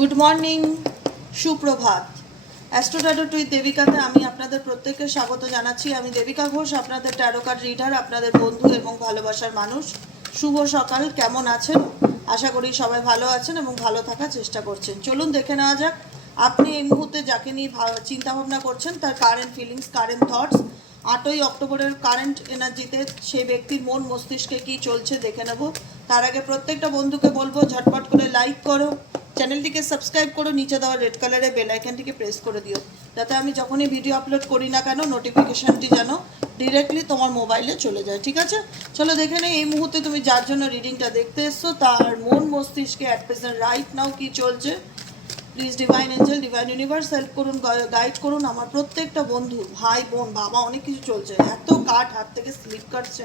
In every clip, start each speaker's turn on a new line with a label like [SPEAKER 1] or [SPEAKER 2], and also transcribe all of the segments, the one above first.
[SPEAKER 1] Good morning সুপ্রভাত। অ্যাস্ট্রোডাডো টুই দেবিকাতে আমি আপনাদের প্রত্যেককে স্বাগত জানাচ্ছি। আমি দেবিকা ঘোষ, আপনাদের ট্যারো কার্ড রিডার আপনাদের বন্ধু এবং ভালোবাসার মানুষ। শুভ সকাল, কেমন আছেন? আশা করি সবাই ভালো আছেন এবং ভালো থাকার চেষ্টা করছেন। চলুন দেখে নেওয়া যাক, আপনি এই মুহূর্তে যাকে নিয়ে চিন্তা ভাবনা করছেন, তার কারেন্ট ফিলিংস কারেন্ট থটস আটই অক্টোবরের কারেন্ট এনার্জিতে সেই ব্যক্তির মন মস্তিষ্কে কি চলছে দেখে নেব। তার আগে প্রত্যেকটা বন্ধুকে বলব, ঝটপট করে লাইক করো। চ্যানেলটিকে সাবস্ক্রাইব করো, নিচে দেওয়া রেড কালারের বেল আইকনটিকে প্রেস করে দিও। যাতে আমি যখনই ভিডিও আপলোড করি না কেন নোটিফিকেশনটি যেন ডিরেক্টলি তোমার মোবাইলে চলে যায়, ঠিক আছে? চলো দেখে নেই এই মুহূর্তে তুমি যার জন্য রিডিংটা দেখতে এসছো, তার মন মস্তিষ্কে অ্যাট প্রেজেন্ট রাইট নাও কি চলছে? Please divine angel divine universe help করুন গাইড করুন আমার প্রত্যেকটা বন্ধু, ভাই, বোন, বাবা, অনেক কিছু চলছে। এত কাঠ হাত থেকে স্লিপ কাটছে।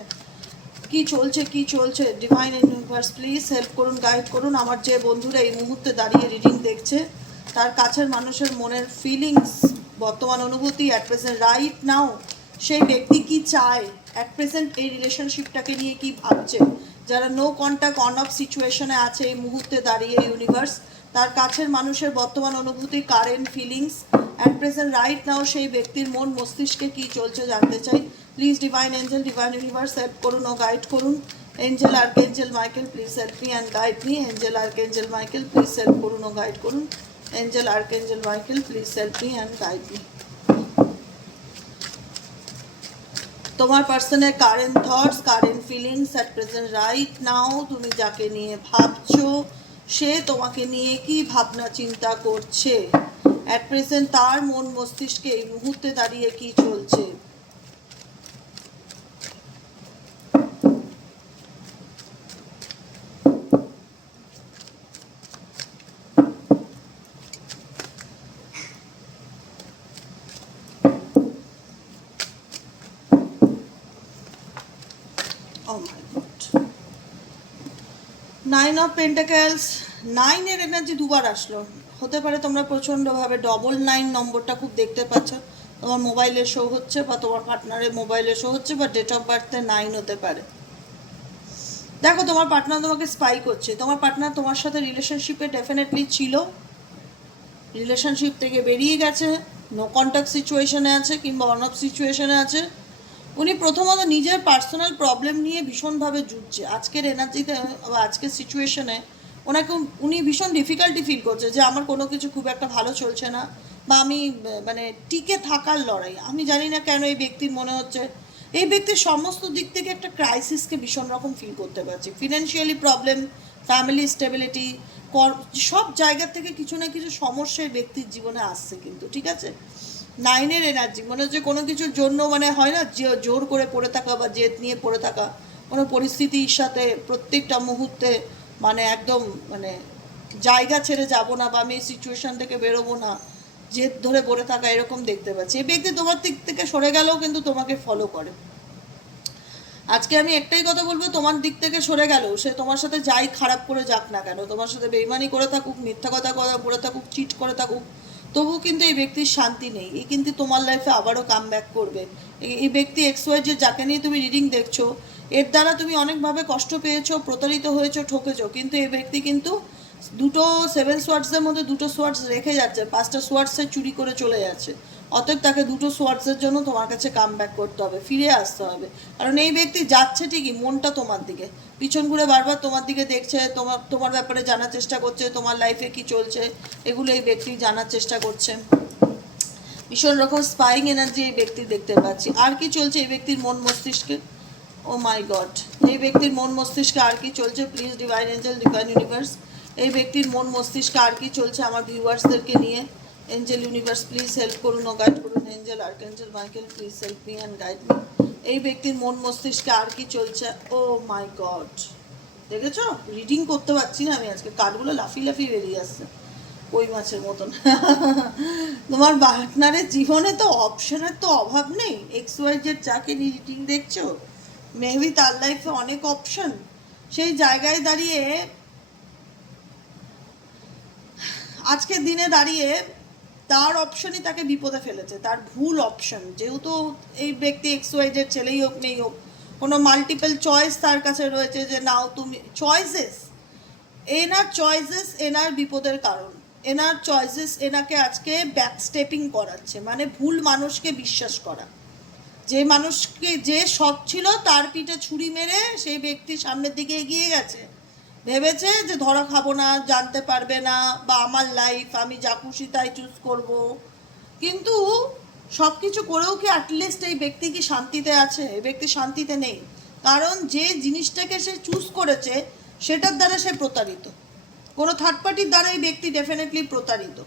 [SPEAKER 1] কি চলছে কি চলছে? ডিভাইন ইউনিভার্স প্লিজ হেল্প করুন গাইড করুন। আমার যে বন্ধুরা এই মুহূর্তে দাঁড়িয়ে রিডিং দেখছে, তার কাছের মানুষের মনের ফিলিংস বর্তমান অনুভূতি অ্যাট প্রেজেন্ট রাইট নাও সেই ব্যক্তি কি চায়? অ্যাট প্রেজেন্ট এই রিলেশনশিপটাকে নিয়ে কি ভাবছে? যারা নো কন্ট্যাক্ট অন অফ সিচুয়েশনে আছে, এই মুহূর্তে দাঁড়িয়ে ইউনিভার্স তার কাছের মানুষের বর্তমান অনুভূতি current feelings at present right now সেই ব্যক্তির মন, মস্তিষ্কে কি চলছে জানতে চাই। Please divine angel divine universe help করুন ও গাইড করুন। Angel archangel Michael please help me and guide me angel archangel Michael please help করুন ও গাইড করুন। Angel archangel Michael please help me and guide me তোমার পার্সনের current thoughts current feelings at present right now তুমি যাকে নিয়ে ভাবছ সে তোমাকে নিয়ে কি ভাবনা চিন্তা করছে? অ্যাট প্রেজেন্ট তার মন মস্তিষ্কে এই মুহূর্তে দাঁড়িয়ে কি চলছে? নাইন অফ পেন্টাকেলস নাইনের এনার্জি দুবার আসলো। হতে পারে তোমরা প্রচণ্ডভাবে ডবল নাইন নম্বরটা খুব দেখতে পাচ্ছ। তোমার মোবাইলে শো হচ্ছে বা তোমার পার্টনারের মোবাইলে শো হচ্ছে বা ডেট অফ বার্থে নাইন হতে পারে। দেখো, তোমার পার্টনার তোমাকে স্পাই করছে। তোমার পার্টনার তোমার সাথে রিলেশনশিপে ডেফিনেটলি ছিল। রিলেশনশিপ থেকে বেরিয়ে গেছে। নো কন্ট্যাক্ট সিচুয়েশনে আছে কিংবা অন অফ সিচুয়েশনে আছে। উনি প্রথমত নিজের পার্সোনাল প্রবলেম নিয়ে ভীষণভাবে জুটছে। আজকের এনার্জিতে বা আজকের সিচুয়েশনে ওনাকে উনি ভীষণ ডিফিকাল্টি ফিল করছে যে আমার কোনো কিছু খুব একটা ভালো চলছে না বা আমি মানে টিকে থাকার লড়াই। আমি জানি না কেন এই ব্যক্তির মনে হচ্ছে। এই ব্যক্তির সমস্ত দিক থেকে একটা ক্রাইসিসকে ভীষণ রকম ফিল করতে পারছি। ফিনান্সিয়ালি প্রবলেম ফ্যামিলি স্টেবিলিটি সব জায়গা থেকে কিছু না কিছু সমস্যা ব্যক্তির জীবনে আসছে কিন্তু, ঠিক আছে? নাইনের এনার্জি, মনে হচ্ছে কোনো কিছুর জন্য মানে হয় না যে জোর করে পড়ে থাকা বা জেদ নিয়ে পড়ে থাকা, কোনো পরিস্থিতির সাথে প্রত্যেকটা মুহূর্তে মানে একদম মানে জায়গা ছেড়ে যাব না বা আমি এই সিচুয়েশন থেকে বেরোবো না, জেদ ধরে পড়ে থাকা এরকম দেখতে পাচ্ছি। এই ব্যক্তি তোমার দিক থেকে সরে গেলেও কিন্তু তোমাকে ফলো করে। আজকে আমি একটাই কথা বলব, তোমার দিক থেকে সরে গেল সে তোমার সাথে যাই খারাপ করে যাক না কেন, তোমার সাথে বেইমানি করে থাকুক, মিথ্যা কথা করে থাকুক চিট করে থাকুক তবুও কিন্তু এই ব্যক্তির শান্তি নেই। এই কিন্তু তোমার লাইফে আবারও কাম ব্যাক করবে। এই- এই ব্যক্তি এক্স ওয়াই যে যাকে নিয়ে তুমি রিডিং দেখছ, এর দ্বারা তুমি অনেকভাবে কষ্ট পেয়েছ, প্রতারিত হয়েছো, ঠকেছো। কিন্তু এই ব্যক্তি কিন্তু দুটো সেভেন সোয়ার্ডসের মধ্যে দুটো সোয়ার্ডস রেখে যাচ্ছে, পাঁচটা সোয়ার্ডসে চুরি করে চলে যাচ্ছে। অতএব তাকে দুটো সোয়ার্ডসের জন্য তোমার কাছে কাম ব্যাক করতে হবে, ফিরে আসতে হবে। কারণ এই ব্যক্তি যাচ্ছে ঠিকই, মনটা তোমার দিকে। পিছন ঘুরে বারবার তোমার দিকে দেখছে, তোমার তোমার ব্যাপারে জানার চেষ্টা করছে, তোমার লাইফে কি চলছে, এগুলো এই ব্যক্তি জানার চেষ্টা করছে। ভীষণ রকম স্পাইং এনার্জি এই ব্যক্তির দেখতে পাচ্ছি। আর কি চলছে এই ব্যক্তির মন মস্তিষ্কে? ও মাই গড এই ব্যক্তির মন মস্তিষ্কে আর কি চলছে? Please divine angel divine universe এই ব্যক্তির মন মস্তিষ্কে আর কি চলছে আমার ভিউয়ার্সদেরকে নিয়ে? এঞ্জেল ইউনিভার্স প্লিজ হেল্প করুন ও গাইড করুন। Angel archangel Michael please help me and guide me এই ব্যক্তির মন মস্তিষ্কে আর কি চলছে? ও মাই গড দেখেছ? রিডিং করতে পারছি না আমি আজকে। কার্ডগুলো লাফি লাফি বেরিয়ে আসছে। কই মাছের মতন। তোমার পার্টনারের জীবনে তো অপশনের তো অভাব নেই। এক্স ওয়াই জেড যাকে রিডিং দেখছ মেবি তার লাইফে অনেক অপশন সেই জায়গায় দাঁড়িয়ে, আজকের দিনে দাঁড়িয়ে তার অপশনই তাকে বিপদে ফেলেছে, তার ভুল অপশন যেহেতু এই ব্যক্তি এক্স ওয়াইজের ছেলেই হোক নেই হোক, কোনো মাল্টিপল চয়েস তার কাছে রয়েছে যে নাও তুমি চয়েসেস এনার চয়েসেস এনার বিপদের কারণ, এনার চয়েসেস এনাকে আজকে ব্যাকস্টেপিং করাচ্ছে মানে ভুল মানুষকে বিশ্বাস করা। যে মানুষকে, যে সৎ ছিল তার পিঠে ছুরি মেরে সেই ব্যক্তি সামনের দিকে এগিয়ে গেছে। ভেবেছে যে ধরা খাব না, জানতে পারবে না, বা আমার লাইফ আমি যা খুশি তাই চুজ করব। কিন্তু সব কিছু করেও কি অ্যাটলিস্ট এই ব্যক্তি কি শান্তিতে আছে? এই ব্যক্তি শান্তিতে নেই। কারণ যে জিনিসটাকে সে চুজ করেছে, সেটার দ্বারা সে প্রতারিত। কোনো থার্ড পার্টির দ্বারা এই ব্যক্তি ডেফিনেটলি প্রতারিত।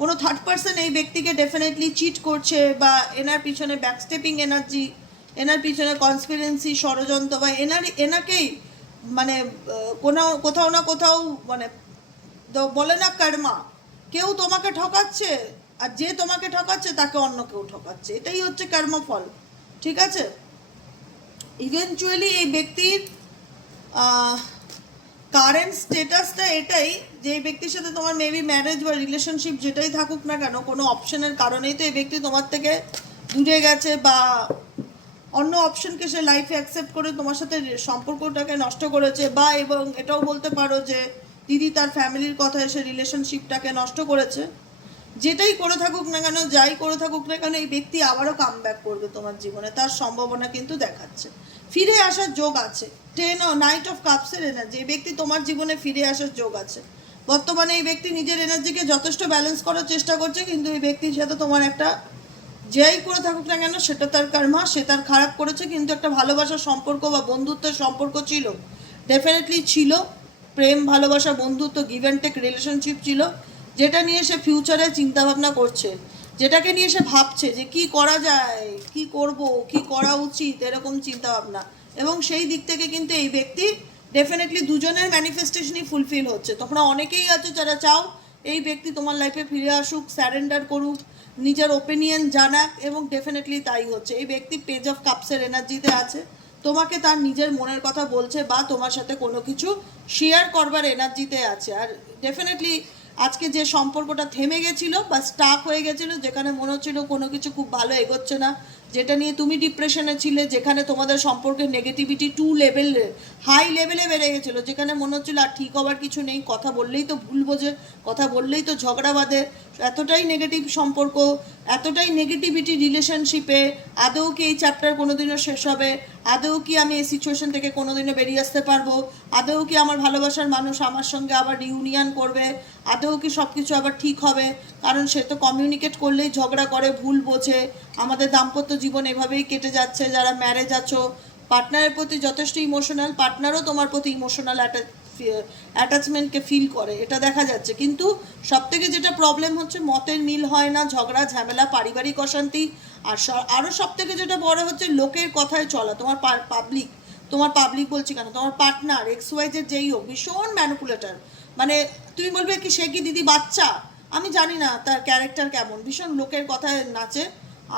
[SPEAKER 1] কোনো থার্ড পার্সন এই ব্যক্তিকে ডেফিনেটলি চিট করছে, বা এনার পিছনে ব্যাকস্টেপিং এনার্জি এনার পিছনে কনসপিরেন্সি ষড়যন্ত্র, বা এনার, এনাকেই মানে কোনো কোথাও না কোথাও মানে বলে না কর্মা, কেউ তোমাকে ঠকাচ্ছে, আর যে তোমাকে ঠকাচ্ছে, তাকে অন্য কেউ ঠকাচ্ছে। এটাই হচ্ছে কর্মফল ঠিক আছে? ইভেনচুয়ালি এই ব্যক্তির কারেন্ট স্টেটাসটা এটাই যে এই ব্যক্তির সাথে তোমার মেবি ম্যারেজ বা রিলেশনশিপ যেটাই থাকুক না কেন, কোনো অপশনের কারণেই তো এই ব্যক্তি তোমার থেকে দূরে গেছে বা অন্য অপশনকে সে লাইফে অ্যাকসেপ্ট করে তোমার সাথে সম্পর্কটাকে নষ্ট করেছে বা এবং এটাও বলতে পারো যে দিদি তার ফ্যামিলির কথা এসে রিলেশনশিপটাকে নষ্ট করেছে। যেটাই করে থাকুক না কেন, যাই করে থাকুক না কেন, এই ব্যক্তি আবারও কাম ব্যাক করবে তোমার জীবনে। তার সম্ভাবনা কিন্তু দেখাচ্ছে। ফিরে আসার যোগ আছে। টেন ও নাইট অফ কাপসের এনার্জি এই ব্যক্তি তোমার জীবনে ফিরে আসার যোগ আছে। বর্তমানে এই ব্যক্তি নিজের এনার্জিকে যথেষ্ট ব্যালেন্স করার চেষ্টা করছে, কিন্তু এই ব্যক্তির সাথে তোমার একটা যেই করে থাকুক না কেন, সেটা তার কর্মা সে তার খারাপ করেছে, কিন্তু একটা ভালোবাসার সম্পর্ক বা বন্ধুত্বের সম্পর্ক ছিল। ডেফিনেটলি ছিল। প্রেম, ভালোবাসা, বন্ধুত্ব গিভ অ্যান্ড টেক রিলেশনশিপ ছিল। যেটা নিয়ে সে ফিউচারে চিন্তাভাবনা করছে। যেটাকে নিয়ে সে ভাবছে যে কি করা যায়, কি করব, কি করা উচিত, এরকম চিন্তাভাবনা। এবং সেই দিক থেকে কিন্তু এই ব্যক্তি ডেফিনেটলি দুজনের ম্যানিফেস্টেশনই ফুলফিল হচ্ছে। তোমরা অনেকেই আছে যারা চাও এই ব্যক্তি তোমার লাইফে ফিরে আসুক স্যারেন্ডার করুক। নিজের ওপিনিয়ন জানাক এবং ডেফিনেটলি তাই হচ্ছে। এই ব্যক্তি পেজ অফ কাপসের এনার্জিতে আছে। তোমাকে তার নিজের মনের কথা বলছে বা তোমার সাথে কোনো কিছু শেয়ার করবার এনার্জিতে আছে। আর ডেফিনেটলি আজকে যে সম্পর্কটা থেমে গেছিল বা স্টাক হয়ে গেছিল, যেখানে মনে হচ্ছিল কোনো কিছু খুব ভালো এগোচ্ছে না যেটা নিয়ে তুমি ডিপ্রেশনে ছিলে, যেখানে তোমাদের সম্পর্কে নেগেটিভিটি টু লেভেল হাই লেভেলে বেড়ে গেছিল, যেখানে মনে হচ্ছিল, আর ঠিক হবার কিছু নেই, কথা বললেই তো ভুল বোঝে, কথা বললেই তো ঝগড়া বাঁধে। এতটাই নেগেটিভ সম্পর্ক, এতটাই নেগেটিভিটি রিলেশনশিপে আদৌ কি এই চ্যাপ্টার কোনোদিনও শেষ হবে? আদৌ কি আমি এই সিচুয়েশন থেকে কোনোদিনও বেরিয়ে আসতে পারব? আদৌ কি আমার ভালোবাসার মানুষ আমার সঙ্গে আবার রিউনিয়ন করবে? আদৌ কি সব কিছু আবার ঠিক হবে? কারণ সে তো কমিউনিকেট করলেই ঝগড়া করে, ভুল বোঝে। আমাদের দাম্পত্য জীবন এভাবেই কেটে যাচ্ছে। যারা ম্যারেজ আছো পার্টনারের প্রতি যথেষ্ট ইমোশনাল পার্টনারও তোমার প্রতি ইমোশনাল অ্যাটাচমেন্টকে ফিল করে। এটা দেখা যাচ্ছে। কিন্তু সব থেকে যেটা প্রবলেম হচ্ছে, মতের মিল হয় না, ঝগড়া, ঝামেলা, পারিবারিক অশান্তি। আর আরও সব থেকে যেটা বড় হচ্ছে, লোকের কথায় চলা। তোমার পাবলিক তোমার পাবলিক বলছি কেন? তোমার পার্টনার এক্স ওয়াইজের যেই হোক, ভীষণ ম্যানুপুলেটার মানে তুমি বলবে কি, সে কি দিদি বাচ্চা? আমি জানি না তার ক্যারেক্টার কেমন। ভীষণ লোকের কথায় নাচে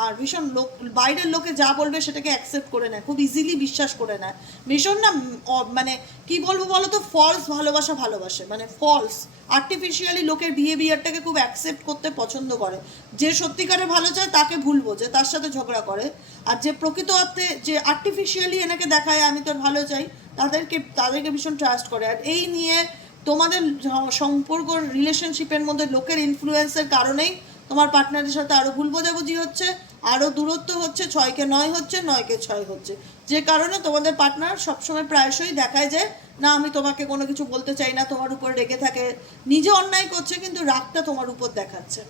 [SPEAKER 1] আর ভীষণ লোক, বাইরের লোকে যা বলবে সেটাকে অ্যাকসেপ্ট করে নেয়, খুব ইজিলি বিশ্বাস করে নেয়। ভীষণ না মানে কি বলব বলো তো ফলস ভালোবাসা ভালোবাসে মানে ফলস আর্টিফিশিয়ালি লোকের বিহেভিয়ারটাকে খুব অ্যাকসেপ্ট করতে পছন্দ করে। যে সত্যিকারে ভালো চায় তাকে ভুল বোঝে, তার সাথে ঝগড়া করে। আর যে প্রকৃত অর্থে যে আর্টিফিশিয়ালি এনাকে দেখায়, আমি তোর ভালো চাই তাদেরকে তাদেরকে ভীষণ ট্রাস্ট করে। আর এই নিয়ে তোমাদের সম্পর্ক রিলেশনশিপের মধ্যে লোকের ইনফ্লুয়েন্সের কারণেই তোমার পার্টনারের সাথে আরও ভুল বোঝাবুঝি হচ্ছে আরও দূরত্ব হচ্ছে, ছয়কে নয় হচ্ছে, নয়কে ছয় হচ্ছে। যে কারণে তোমাদের পার্টনার সবসময় প্রায়শই দেখায় যে, না, আমি তোমাকে কোনো কিছু বলতে চাই না, তোমার উপর রেগে থাকে। নিজে অন্যায় করছে, কিন্তু রাগটা তোমার উপর দেখাচ্ছে।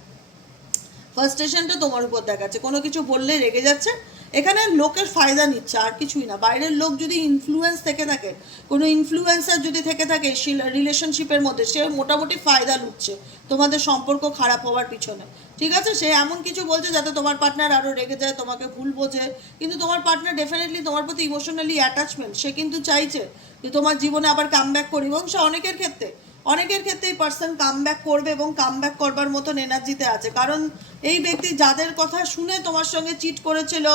[SPEAKER 1] ফার্স্টেশনটা তোমার উপর দেখাচ্ছে। কোনো কিছু বললে রেগে যাচ্ছে এখানে লোকের ফায়দা নিচ্ছে, আর কিছুই না। বাইরের লোক যদি ইনফ্লুয়েন্স থেকে থাকে, কোনো ইনফ্লুয়েন্সার যদি থেকে থাকে রিলেশনশিপের মধ্যে, সে মোটামুটি ফায়দা লুটছে, তোমাদের সম্পর্ক খারাপ হওয়ার পিছনে। ঠিক আছে? সে এমন কিছু বলছে যাতে তোমার পার্টনার আরও রেগে যায়, তোমাকে ভুল বোঝে। কিন্তু তোমার পার্টনার ডেফিনেটলি তোমার প্রতি ইমোশনালি অ্যাটাচমেন্ট সে কিন্তু চাইছে যে তোমার জীবনে আবার কাম ব্যাক করি এবং সে অনেকের ক্ষেত্রে অনেকের ক্ষেত্রে এই পার্সন কাম করবে এবং কাম করবার মতন এনার্জিতে আছে। কারণ এই ব্যক্তি যাদের কথা শুনে তোমার সঙ্গে চিট করেছিল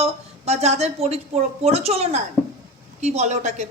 [SPEAKER 1] বা যাদের পরি- পর- প্ররোচনায়, কি বলে ওটাকে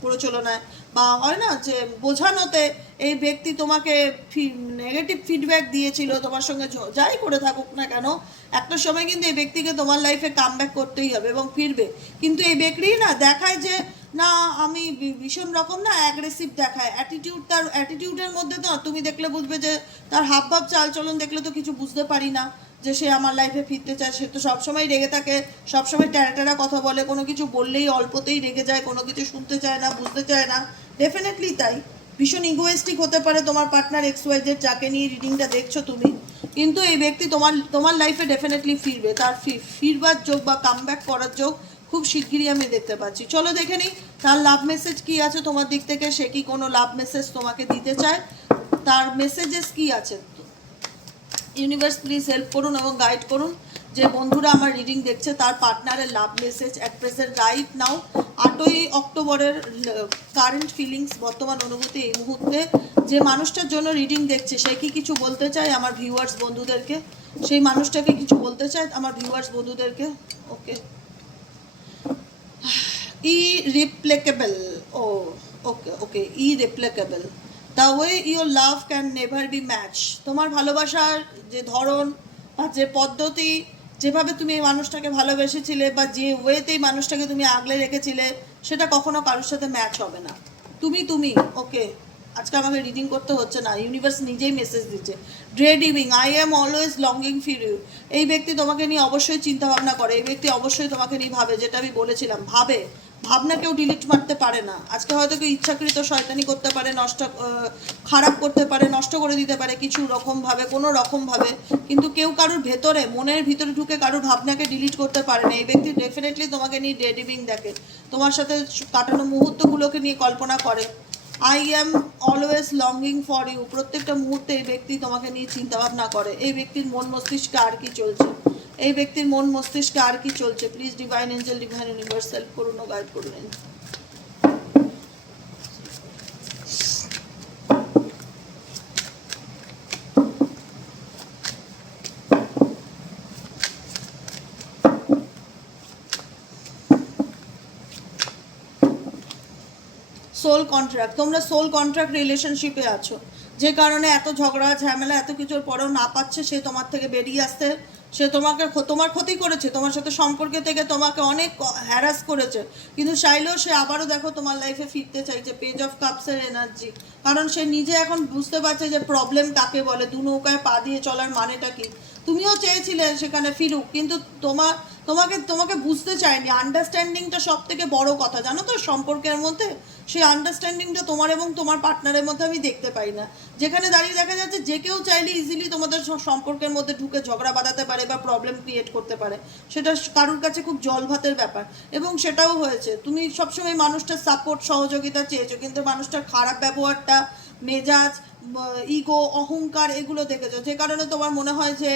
[SPEAKER 1] প্রচলনায় বা হয় না যে বোঝানোতে এই ব্যক্তি তোমাকে নেগেটিভ ফিডব্যাক দিয়েছিল, তোমার সঙ্গে যাই করে থাকুক না কেন, একটা সময় কিন্তু এই ব্যক্তিকে তোমার লাইফে কাম করতেই হবে এবং ফিরবে। কিন্তু এই ব্যক্তি না দেখায় যে না, আমি ভীষণ রকম না অ্যাগ্রেসিভ দেখায়। অ্যাটিটিউড তার অ্যাটিটিউডের মধ্যে তো তুমি দেখলে বুঝবে যে তার হাব ভাব চাল চলন দেখলে তো কিছু বুঝতে পারি না যে সে আমার লাইফে ফিরতে চায়। সে তো সবসময় রেগে থাকে, সবসময় ট্যারা ট্যারা কথা বলে, কোনো কিছু বললেই অল্পতেই রেগে যায়, কোনো কিছু শুনতে চায় না, বুঝতে চায় না। ডেফিনেটলি তাই। ভীষণ ইগোয়েস্টিক হতে পারে তোমার পার্টনার এক্স ওয়াই জেড যাকে নিয়ে রিডিংটা দেখছ তুমি। কিন্তু এই ব্যক্তি তোমার তোমার লাইফে ডেফিনেটলি ফিরবে। তার ফিরবার যোগ বা কামব্যাক করার যোগ খুব শিগগিরই আমি দেখতে পাচ্ছি। চলো দেখে নিই, তার লাভ মেসেজ কি আছে তোমার দিক থেকে? সে কি কোনো লাভ মেসেজ তোমাকে দিতে চায়? তার মেসেজেস কি আছে? ইউনিভার্স প্লিজ হেল্প করুন এবং গাইড করুন। যে বন্ধুরা আমার রিডিং দেখছে, তার পার্টনারের love message at present right now আটই অক্টোবরের কারেন্ট ফিলিংস বর্তমান অনুভূতি এই মুহূর্তে। যে মানুষটার জন্য রিডিং দেখছে, সে কি কিছু বলতে চায় আমার ভিউয়ার্স বন্ধুদেরকে? সেই মানুষটাকে কিছু বলতে চায় আমার ভিউয়ার্স বন্ধুদেরকে? Okay irreplicable oh okay okay irreplicable the way your love can never be matched. তোমার ভালোবাসার যে ধরন বা যে পদ্ধতি, যেভাবে তুমি এই মানুষটাকে ভালোবেসেছিলে বা যে ওয়েতে এই মানুষটাকে তুমি আগলে রেখেছিলে, সেটা কখনো কারোর সাথে ম্যাচ হবে না। তুমি তুমি ওকে আজকে আমাকে রিডিং করতে হচ্ছে না ইউনিভার্স নিজেই মেসেজ দিচ্ছে। ড্রেড ইভিং I am always longing for you এই ব্যক্তি তোমাকে নিয়ে অবশ্যই চিন্তা ভাবনা করে, এই ব্যক্তি অবশ্যই তোমাকে নিয়ে ভাবে, যেটা আমি বলেছিলাম, ভাবে। ভাবনা কেউ ডিলিট মারতে পারে না। আজকে হয়তো কেউ ইচ্ছাকৃত শয়তানি করতে পারে, নষ্ট খারাপ করতে পারে, নষ্ট করে দিতে পারে, কিছু রকমভাবে কোনো রকমভাবে কিন্তু কেউ কারোর ভেতরে, মনের ভিতরে ঢুকে কারোর ভাবনাকে ডিলিট করতে পারে না। এই ব্যক্তি ডেফিনেটলি তোমাকে নিয়ে ডেডিভিং দেখে। তোমার সাথে কাটানো মুহূর্তগুলোকে নিয়ে কল্পনা করে। I am always longing for you প্রত্যেকটা মুহূর্তে এই ব্যক্তি তোমাকে নিয়ে চিন্তাভাবনা করে। এই ব্যক্তির মন মস্তিষ্কে আর কি চলছে? এই ব্যক্তির মন মস্তিষ্কে আর কি চলছে? Please divine angel divine universe help করুন ও গাইড করুন। সোল কন্ট্রাক্ট তোমরা সোল কন্ট্রাক্ট রিলেশনশিপে আছো। যে কারণে এত ঝগড়া, ঝামেলা, এত কিছুর পরেও না পাচ্ছে, সে তোমার থেকে বেরিয়ে আসতে, সে তোমাকে তোমার ক্ষতি করেছে, তোমার সাথে সম্পর্কে থেকে তোমাকে অনেক হ্যারাস করেছে। কিন্তু চাইলেও সে আবারও দেখো তোমার লাইফে ফিরতে চাইছে পেজ অফ কাপসের এনার্জি কারণ সে নিজে এখন বুঝতে পারছে যে প্রবলেম কাকে বলে, দু নৌকায় পা দিয়ে চলার মানেটা কি? তুমিও চেয়েছিলে সেখানে ফিরুক, কিন্তু তোমার, তোমাকে তোমাকে বুঝতে চায়নি আন্ডারস্ট্যান্ডিংটা সব থেকে বড় কথা। জানো তো, সম্পর্কের মধ্যে সেই আন্ডারস্ট্যান্ডিংটা তোমার এবং তোমার পার্টনারের মধ্যে আমি দেখতে পাই না। যেখানে দাঁড়িয়ে দেখা যাচ্ছে, যে কেউ চাইলে ইজিলি তোমাদের সম্পর্কের মধ্যে ঢুকে ঝগড়া বাঁধাতে পারে বা প্রবলেম ক্রিয়েট করতে পারে। সেটা কারুর কাছে খুব জল ভাতের ব্যাপার। এবং সেটাও হয়েছে। তুমি সবসময় মানুষটার সাপোর্ট সহযোগিতা চেয়েছো, কিন্তু মানুষটার খারাপ ব্যবহারটা, মেজাজ ইগো অহংকার এগুলো দেখেছ? যে কারণে তোমার মনে হয় যে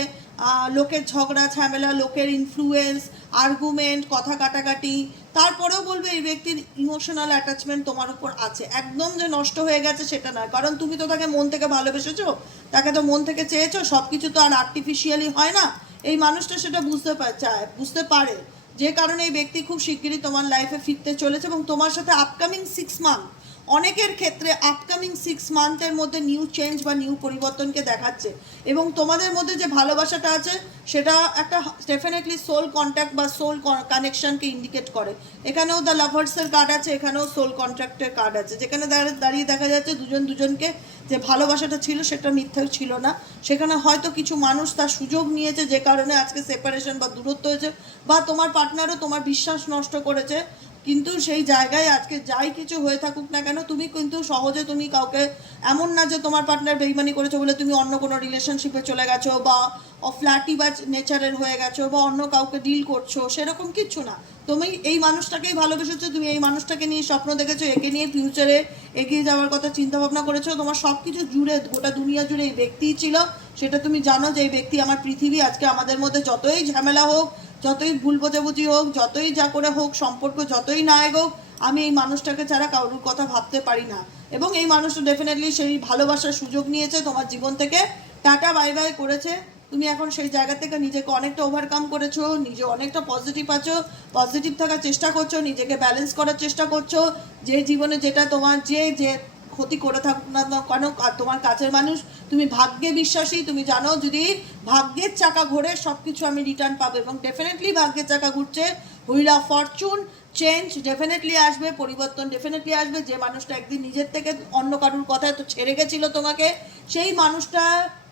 [SPEAKER 1] লোকের ঝগড়া, ঝামেলা, লোকের ইনফ্লুয়েন্স আর্গুমেন্ট কথা কাটাকাটি, তারপরেও বলবে এই ব্যক্তির ইমোশনাল অ্যাটাচমেন্ট তোমার উপর আছে। একদম যে নষ্ট হয়ে গেছে সেটা নয়। কারণ তুমি তো তাকে মন থেকে ভালোবেসেছো, তাকে তো মন থেকে চেয়েছো সব কিছু তো আর আর্টিফিশিয়ালি হয় না। এই মানুষটা সেটা বুঝতে চায়, বুঝতে পারে। যে কারণে এই ব্যক্তি খুব শিগগিরই তোমার লাইফে ফিরতে চলেছে এবং তোমার সাথে আপকামিং সিক্স মান্থ অনেকের ক্ষেত্রে আপকামিং সিক্স মান্থের মধ্যে নিউ চেঞ্জ বা নিউ পরিবর্তনকে দেখাচ্ছে। এবং তোমাদের মধ্যে যে ভালোবাসাটা আছে, সেটা একটা ডেফিনেটলি সোল কন্ট্যাক্ট বা সোল কানেকশনকে ইন্ডিকেট করে। এখানেও দ্য লাভার্সের কার্ড আছে, এখানেও সোল কন্ট্রাক্টের কার্ড আছে। যেখানে দাঁড়িয়ে- দেখা যাচ্ছে দুজন দুজনকে যে ভালোবাসাটা ছিল, সেটা মিথ্যা ছিল না। সেখানে হয়তো কিছু মানুষ তার সুযোগ নিয়েছে যে কারণে আজকে সেপারেশন বা দূরত্ব হয়েছে, বা তোমার পার্টনারও তোমার বিশ্বাস নষ্ট করেছে। কিন্তু সেই জায়গায় আজকে যাই কিছু হয়ে থাকুক না কেন, তুমি কিন্তু সহজে তুমি কাউকে এমন না যে তোমার পার্টনার বেইমানি করেছ বলে তুমি অন্য কোনো রিলেশনশিপে চলে গেছো বা ফ্ল্যাটি বা নেচারের হয়ে গেছো বা অন্য কাউকে ডিল করছ, সেরকম কিচ্ছু না। তুমি এই মানুষটাকেই ভালোবেসেছো, তুমি এই মানুষটাকে নিয়ে স্বপ্ন দেখেছ, একে নিয়ে ফিউচারে এগিয়ে যাওয়ার কথা চিন্তা ভাবনা করেছ, তোমার সব কিছু জুড়ে, গোটা দুনিয়া জুড়ে এই ব্যক্তিই ছিল। সেটা তুমি জানো যে এই ব্যক্তি আমার পৃথিবী, আজকে আমাদের মধ্যে যতই ঝামেলা হোক যতই ভুল বোঝাবুঝি হোক, যতই যা করে হোক, সম্পর্ক যতই না এগোক আমি এই মানুষটাকে ছাড়া কারোর কথা ভাবতে পারি না। এবং এই মানুষটা ডেফিনেটলি সেই ভালোবাসার সুযোগ নিয়েছে তোমার জীবন থেকে। টাটা বাই বাই করেছে। তুমি এখন সেই জায়গা থেকে নিজেকে অনেকটা ওভারকাম করেছ, নিজে অনেকটা পজিটিভ আছো পজিটিভ থাকার চেষ্টা করছ, নিজেকে ব্যালেন্স করার চেষ্টা করছ। যে জীবনে যেটা তোমার যে যে ক্ষতি করে থাক না কেন? তোমার কাছের মানুষ, তুমি ভাগ্যে বিশ্বাসী, তুমি জানো যদি ভাগ্যের চাকা ঘোরে সব কিছু আমি রিটার্ন পাবো এবং ডেফিনেটলি ভাগ্যের চাকা ঘুরছে। Wheel of fortune change definitely আসবে, পরিবর্তন ডেফিনেটলি আসবে। যে মানুষটা একদিন নিজের থেকে অন্য কারুর কথায় তো ছেড়ে গেছিল তোমাকে, সেই মানুষটা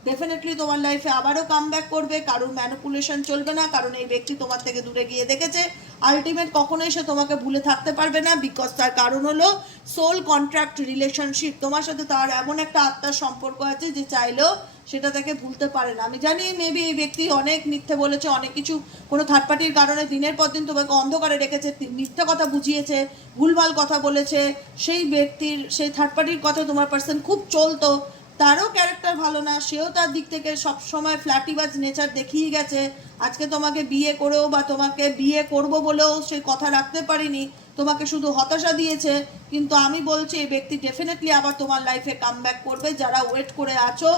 [SPEAKER 1] ডেফিনেটলি তোমার লাইফে আবারও কাম ব্যাক করবে, কারোর ম্যানিপুলেশন চলবে না, কারণ এই ব্যক্তি তোমার থেকে দূরে গিয়ে দেখেছে। আলটিমেট কখনোই সে তোমাকে ভুলে থাকতে পারবে না বিকজ তার কারণ হলো সোল কন্ট্রাক্ট রিলেশনশিপ তোমার সাথে তার এমন একটা আত্মার সম্পর্ক আছে যে চাইলেও সেটা তাকে ভুলতে পারে না। আমি জানি মেবি এই ব্যক্তি অনেক মিথ্যে বলেছে, অনেক কিছু কোনো থার্ড পার্টির কারণে দিনের পর দিন তোমাকে অন্ধকারে রেখেছে মিথ্যে কথা বুঝিয়েছে, ভুলভাল কথা বলেছে। সেই ব্যক্তির, সেই থার্ড পার্টির কথা তোমার পার্সন খুব চলতো। তারও ক্যারেক্টার ভালো না, সেও তার দিক থেকে সবসময় ফ্ল্যাটিবাজ নেচার দেখিয়ে গেছে। আজকে তোমাকে বিয়ে করেও বা তোমাকে বিয়ে করব বলেও সে কথা রাখতে পারিনি, তোমাকে শুধু হতাশা দিয়েছে। কিন্তু আমি বলছি, এই ব্যক্তি ডেফিনেটলি আবার তোমার লাইফে কাম করবে, যারা ওয়েট করে আছো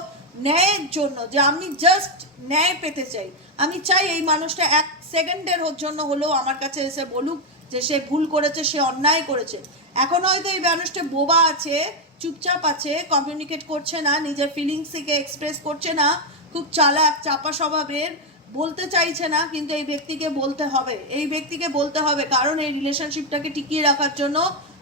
[SPEAKER 1] ন্যায়ের জন্য, যে আমি জাস্ট ন্যায় পেতে চাই। আমি চাই এই মানুষটা এক সেকেন্ডের জন্য হলেও আমার কাছে এসে বলুক যে সে ভুল করেছে, সে অন্যায় করেছে। এখন হয়তো এই মানুষটা বোবা আছে চুপচাপ আছে কমিউনিকেট করছে না, নিজের ফিলিংস থেকে এক্সপ্রেস করছে না, খুব চালাক, চাপা স্বভাবের, বলতে চাইছে না, কিন্তু এই ব্যক্তিকে বলতে হবে। এই ব্যক্তিকে বলতে হবে, কারণ এই রিলেশনশিপটাকে টিকিয়ে রাখার জন্য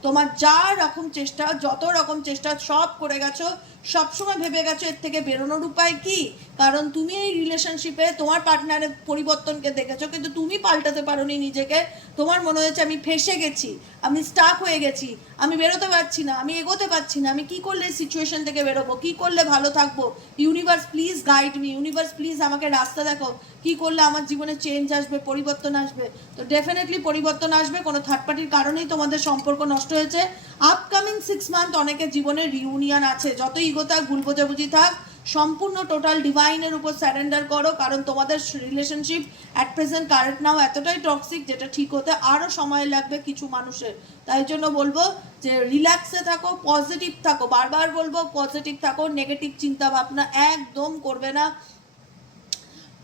[SPEAKER 1] তোমার যা রকম চেষ্টা, যত রকম চেষ্টা সব করে গেছো, সবসময় ভেবে গেছো এর থেকে বেরোনোর উপায় কি? কারণ তুমি এই রিলেশনশিপে তোমার পার্টনারের পরিবর্তনকে দেখেছ, কিন্তু তুমি পাল্টাতে পারোনি নিজেকে। তোমার মনে হয়েছে আমি ফেসে গেছি, আমি স্টাক হয়ে গেছি, আমি বেরোতে পারছি না, আমি এগোতে পারছি না, আমি কি করলে সিচুয়েশন থেকে বেরোবো, কি করলে ভালো থাকব? Universe please guide me universe please আমাকে রাস্তা দেখো কি করলে আমার জীবনে চেঞ্জ আসবে, পরিবর্তন আসবে? তো ডেফিনেটলি পরিবর্তন আসবে, কোনো থার্ড পার্টির কারণেই তোমাদের সম্পর্ক নষ্ট হয়েছে। আপকামিং সিক্স মান্থ অনেকের জীবনে রিউনিয়ন আছে। যত ইগো থাক, ভুল বোঝাবুঝি থাক, সম্পূর্ণ টোটাল ডিভাইনের উপর স্যারেন্ডার করো, কারণ তোমাদের relationship at present current now এতটাই টক্সিক যেটা ঠিক হতে আরও সময় লাগবে কিছু মানুষের। তাই জন্য বলব যে রিল্যাক্সে থাকো পজিটিভ থাকো। বারবার বলব পজিটিভ থাকো নেগেটিভ চিন্তা ভাবনা একদম করবে না।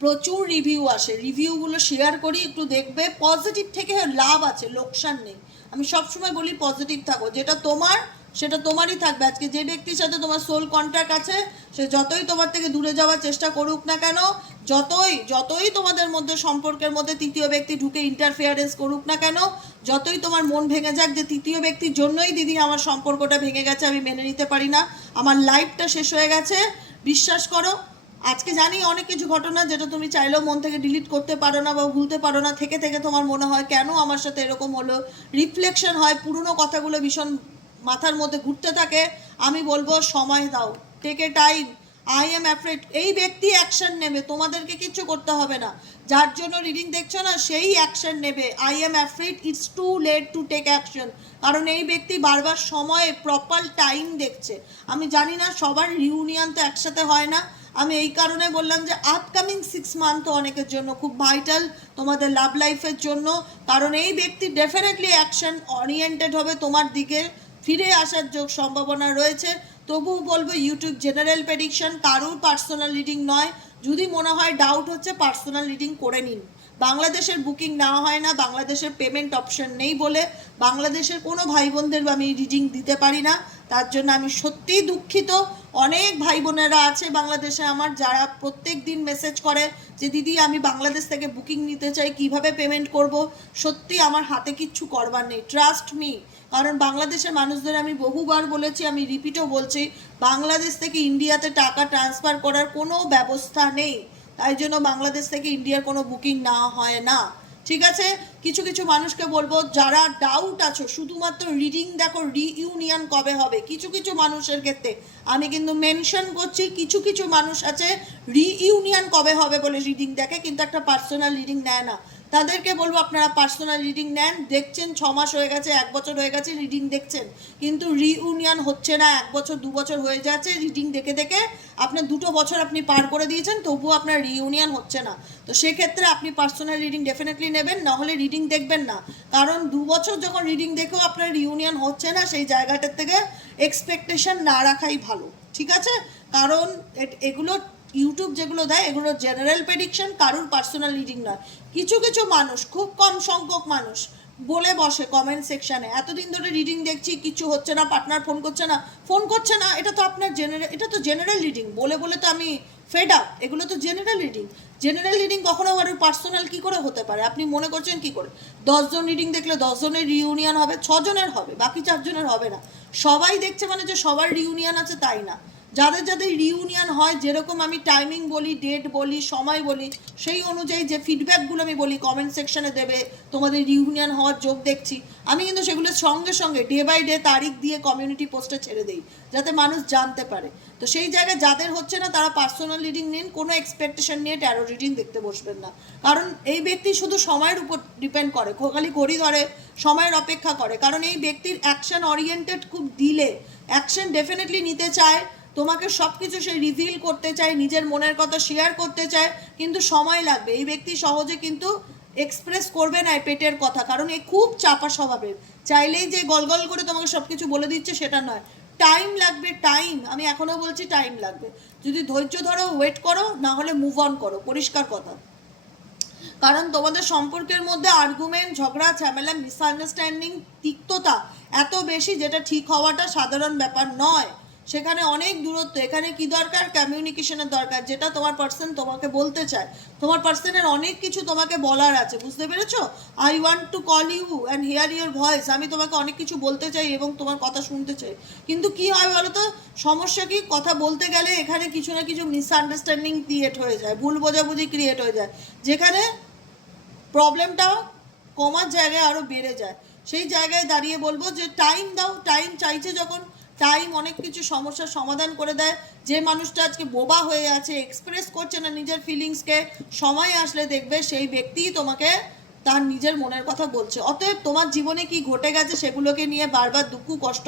[SPEAKER 1] প্রচুর রিভিউ আসে। রিভিউগুলো শেয়ার করি, একটু দেখবে। পজিটিভ থেকে লাভ আছে, লোকসান নেই। আমি সবসময় বলি পজিটিভ থাকো। যেটা তোমার, সেটা তোমারই থাকবে। আজকে যে ব্যক্তির সাথে তোমার সোল কন্ট্যাক্ট আছে, সে যতই তোমার থেকে দূরে যাওয়ার চেষ্টা করুক না কেন, যতই যতই তোমাদের মধ্যে সম্পর্কের মধ্যে তৃতীয় ব্যক্তি ঢুকে ইন্টারফিয়ারেন্স করুক না কেন, যতই তোমার মন ভেঙে যাক যে তৃতীয় ব্যক্তির জন্যই দিদি আমার সম্পর্কটা ভেঙে গেছে, আমি মেনে নিতে পারি না। আমার লাইফটা শেষ হয়ে গেছে। বিশ্বাস করো আজকে জানি অনেক কিছু ঘটনা যেটা তুমি চাইলেও মন থেকে ডিলিট করতে পারো না বা ভুলতে পারো না। থেকে থেকে তোমার মনে হয় কেন আমার সাথে এরকম হলো? রিফ্লেকশন হয়, পুরনো কথাগুলো ভীষণ মাথার মধ্যে ঘুরতে থাকে। আমি বলব, সময় দাও। Take a time I am afraid এই ব্যক্তি অ্যাকশন নেবে। তোমাদেরকে কিচ্ছু করতে হবে না। যার জন্য রিডিং দেখছ না, সেই অ্যাকশন নেবে। I am afraid it's too late to take action কারণ এই ব্যক্তি বারবার সময়ে প্রপার টাইম দেখছে। আমি জানি না সবার রিউনিয়ন তো একসাথে হয় না। আমি এই কারণে বললাম যে আপকামিং সিক্স মান্থ অনেকের জন্য খুব ভাইটাল তোমাদের লাভ লাইফের জন্য। কারণ এই ব্যক্তি ডেফিনেটলি অ্যাকশন অরিয়েন্টেড হবে, তোমার দিকে ফিরে আসার যোগ সম্ভাবনা রয়েছে। তবুও বলব ইউটিউব জেনারেল প্রেডিকশন কারোর পার্সোনাল রিডিং নয়। যদি মনে হয় ডাউট হচ্ছে পার্সোনাল রিডিং করে নিন। বাংলাদেশের বুকিং নেওয়া হয় না, বাংলাদেশের পেমেন্ট অপশন নেই বলে বাংলাদেশের কোনো ভাই বোনদের আমি রিডিং দিতে পারি না। তার জন্য আমি সত্যিই দুঃখিত। অনেক ভাই বোনেরা আছে বাংলাদেশে আমার যারা প্রত্যেক দিন মেসেজ করে যে, দিদি, আমি বাংলাদেশ থেকে বুকিং নিতে চাই, কীভাবে পেমেন্ট করব? সত্যি আমার হাতে কিচ্ছু করবার নেই। ট্রাস্ট মি কারণ বাংলাদেশের মানুষদের আমি বহুবার বলেছি, আমি রিপিটও বলছি, বাংলাদেশ থেকে ইন্ডিয়াতে টাকা ট্রান্সফার করার কোনো ব্যবস্থা নেই। তাই জন্য বাংলাদেশ থেকে ইন্ডিয়ার কোনো বুকিং না হয় না। ঠিক আছে? কিছু কিছু মানুষকে বলব, যারা ডাউট আছো, শুধুমাত্র রিডিং দেখো রিইউনিয়ন কবে হবে? কিছু কিছু মানুষের ক্ষেত্রে। আমি কিন্তু মেনশন করছি, কিছু কিছু মানুষ আছে রিইউনিয়ন কবে হবে বলে রিডিং দেখে, কিন্তু একটা পার্সোনাল রিডিং নেয় না। তাদেরকে বলব আপনারা পার্সোনাল রিডিং নেন। দেখছেন, ছ মাস হয়ে গেছে, এক বছর হয়ে গেছে রিডিং দেখছেন। কিন্তু রিউনিয়ন হচ্ছে না, এক বছর, দু বছর হয়ে যাচ্ছে রিডিং দেখে দেখে আপনার দুটো বছর আপনি পার করে দিয়েছেন, তবুও আপনার রিউনিয়ন হচ্ছে না। তো সেক্ষেত্রে আপনি পার্সোনাল রিডিং ডেফিনেটলি নেবেন নাহলে রিডিং দেখবেন না। কারণ দু বছর যখন রিডিং দেখেও আপনার রিউনিয়ন হচ্ছে না, সেই জায়গাটার থেকে এক্সপেকটেশন না রাখাই ভালো, ঠিক আছে? কারণ এগুলো ইউটিউব যেগুলো দেয়, এগুলো জেনারেল প্রেডিকশন কারোর পার্সোনাল রিডিং নয়। কিছু কিছু মানুষ, খুব কম সংখ্যক মানুষ বলে বসে কমেন্ট সেকশানে এতদিন ধরে রিডিং দেখছি, কিছু হচ্ছে না পার্টনার ফোন করছে না। ফোন করছে না, এটা তো আপনার জেনারেল এটা তো জেনারেল রিডিং বলে বলে তো আমি ফেড আপ এগুলো তো জেনারেল রিডিং জেনারেল রিডিং কখনো আবার পার্সোনাল কি করে হতে পারে? আপনি মনে করছেন কি করে? দশজন রিডিং দেখলে দশজনের রিউনিয়ন হবে ছজনের হবে, বাকি চারজনের হবে না। সবাই দেখছে মানে যে সবার রিউনিয়ন আছে তাই না। যাদের যাদের রিউনিয়ন হয়, যেরকম আমি টাইমিং বলি ডেট বলি, সময় বলি, সেই অনুযায়ী যে ফিডব্যাকগুলো আমি বলি কমেন্ট সেকশনে দেবে, তোমাদের রিউনিয়ন হওয়ার যোগ দেখছি। আমি কিন্তু সেগুলো সঙ্গে সঙ্গে ডে বাই ডে তারিখ দিয়ে কমিউনিটি পোস্টে ছেড়ে দিই, যাতে মানুষ জানতে পারে। তো সেই জায়গায় যাদের হচ্ছে না, তারা পার্সোনাল রিডিং নিন, কোনো এক্সপেকটেশন নিয়ে ট্যারো রিডিং দেখতে বসবেন না। কারণ এই ব্যক্তি শুধু সময়ের উপর ডিপেন্ড করে খালি ঘড়ি ধরে, সময়ের অপেক্ষা করে। কারণ এই ব্যক্তির অ্যাকশন ওরিয়েন্টেড খুব দিলে অ্যাকশন ডেফিনেটলি নিতে চায় তোমাকে সব কিছু সে রিভিল করতে চায়, নিজের মনের কথা শেয়ার করতে চায়, কিন্তু সময় লাগবে। এই ব্যক্তি সহজে কিন্তু এক্সপ্রেস করবে না পেটের কথা, কারণ এ খুব চাপা স্বভাবের। চাইলেই যে গলগল করে তোমাকে সব কিছু বলে দিচ্ছে সেটা নয়। টাইম লাগবে টাইম আমি এখনও বলছি টাইম লাগবে। যদি ধৈর্য ধরো ওয়েট করো, না হলে মুভ অন করো। পরিষ্কার কথা। কারণ তোমাদের সম্পর্কের মধ্যে আর্গুমেন্ট ঝগড়া, ঝামেলা মিসআন্ডারস্ট্যান্ডিং তিক্ততা এত বেশি যেটা ঠিক হওয়াটা সাধারণ ব্যাপার নয়। সেখানে অনেক দূরত্ব। এখানে কি দরকার? কমিউনিকেশনের দরকার। যেটা তোমার পার্সন তোমাকে বলতে চায়। তোমার পার্সনের অনেক কিছু তোমাকে বলার আছে। বুঝতে পেরেছ? I want to call you and hear your voice আমি তোমাকে অনেক কিছু বলতে চাই এবং তোমার কথা শুনতে চাই। কিন্তু কি হয় বলো তো সমস্যা কি? কথা বলতে গেলে এখানে কিছু না কিছু মিসআন্ডারস্ট্যান্ডিং ক্রিয়েট হয়ে যায়। ভুল বোঝাবুঝি ক্রিয়েট হয়ে যায়। যেখানে প্রবলেমটা কমার জায়গায় আরও বেড়ে যায়। সেই জায়গায় দাঁড়িয়ে বলব যে টাইম দাও। টাইম চাইছে যখন টাইম অনেক কিছু সমস্যার সমাধান করে দেয়। যে মানুষটা আজকে বোবা হয়ে আছে এক্সপ্রেস করছে না নিজের ফিলিংসকে সময় আসলে দেখবে সেই ব্যক্তিই তোমাকে তার নিজের মনের কথা বলছে। অতএব তোমার জীবনে কি ঘটে গেছে সেগুলোকে নিয়ে বারবার দুঃখ, কষ্ট,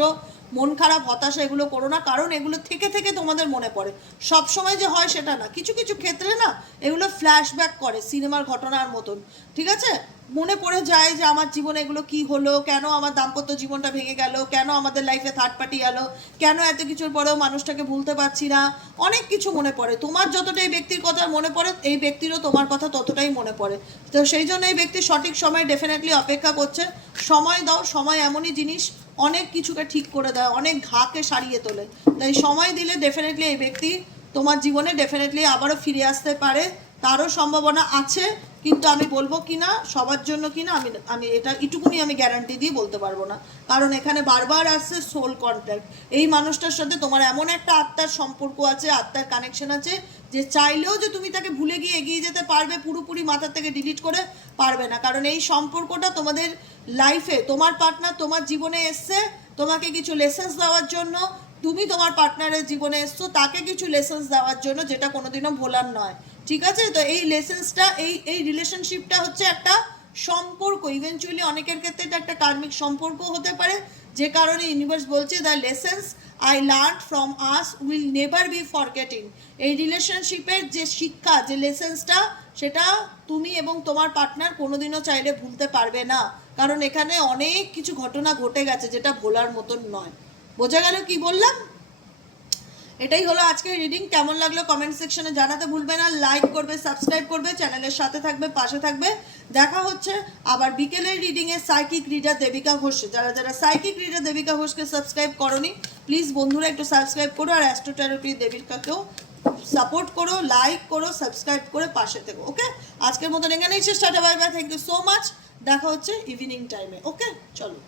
[SPEAKER 1] মন খারাপ, হতাশা এগুলো করো না, কারণ এগুলো থেকে থেকে তোমাদের মনে পড়ে। সব সময় যে হয় সেটা না। কিছু কিছু ক্ষেত্রে না এগুলো ফ্ল্যাশব্যাক করে সিনেমার ঘটনার মতন। ঠিক আছে? মনে পড়ে যায় যে আমার জীবনে এগুলো কি হলো? কেন আমার দাম্পত্য জীবনটা ভেঙে গেল? কেন আমাদের লাইফে থার্ড পার্টি এলো? কেন এত কিছুর পরেও মানুষটাকে ভুলতে পারছি না? অনেক কিছু মনে পড়ে। তোমার যতটা এই ব্যক্তির কথা মনে পড়ে, এই ব্যক্তিরও তোমার কথা ততটাই মনে পড়ে। তো সেই জন্য এই ব্যক্তি সঠিক সময় ডেফিনেটলি অপেক্ষা করছে। সময় দাও, সময় এমনই জিনিস, অনেক কিছুকে ঠিক করে দেয়, অনেক ঘাকে সারিয়ে তোলে। তাই সময় দিলে ডেফিনেটলি এই ব্যক্তি তোমার জীবনে ডেফিনেটলি আবারও ফিরে আসতে পারে। তারও সম্ভাবনা আছে, কিন্তু আমি বলব কি না সবার জন্য কি না আমি আমি এটা এটুকুনি আমি গ্যারান্টি দিয়ে বলতে পারব না। কারণ এখানে বারবার আসছে সোল কন্ট্যাক্ট এই মানুষটার সাথে তোমার এমন একটা আত্মার সম্পর্ক আছে, আত্মার কানেকশন আছে, যে চাইলেও যে তুমি তাকে ভুলে গিয়ে এগিয়ে যেতে পারবে, পুরোপুরি মাথা থেকে ডিলিট করে পারবে না। কারণ এই সম্পর্কটা তোমাদের লাইফে তোমার পার্টনার তোমার জীবনে এসছে, তোমাকে কিছু লেসেন্স দেওয়ার জন্য, তুমি তোমার পার্টনারের জীবনে এসছো, তাকে কিছু লেসেন্স দেওয়ার জন্য, যেটা কোনোদিনও ভোলার নয়। ঠিক আছে? তো এই লেসেন্সটা এই এই রিলেশনশিপটা হচ্ছে একটা সম্পর্ক। ইভেনচুয়ালি অনেকের ক্ষেত্রে এটা একটা কার্মিক সম্পর্ক হতে পারে। যে কারণে ইউনিভার্স বলছে the lessons I learn from us will never be forgetting এই রিলেশনশিপের যে শিক্ষা, যে লেসেন্সটা সেটা তুমি এবং তোমার পার্টনার কোনোদিনও চাইলে ভুলতে পারবে না। কারণ এখানে অনেক কিছু ঘটনা ঘটে গেছে যেটা ভোলার মতন নয়। বোঝা গেল কি বললাম? এটাই হলো আজকের রিডিং কেমন লাগল কমেন্ট সেকশনে জানাতে ভুলবে না। লাইক করবে সাবস্ক্রাইব করবে চ্যানেলের সাথে থাকবে, পাশে থাকবে। দেখা হচ্ছে আবার বিকেলের রিডিংয়ে সাইকিক রিডার দেবিকা ঘোষ। যারা যারা সাইকিক রিডার দেবিকা ঘোষকে সাবস্ক্রাইব করনি প্লিজ বন্ধুরা একটু সাবস্ক্রাইব করো আর অ্যাস্ট্রোটেরাপি দেবিকাকেও সাপোর্ট করো লাইক করো সাবস্ক্রাইব করে পাশে থেকো ওকে আজকের মতন এখানেই শেষ। Tata bye bye thank you so much দেখা হচ্ছে ইভিনিং টাইমে ওকে চলো।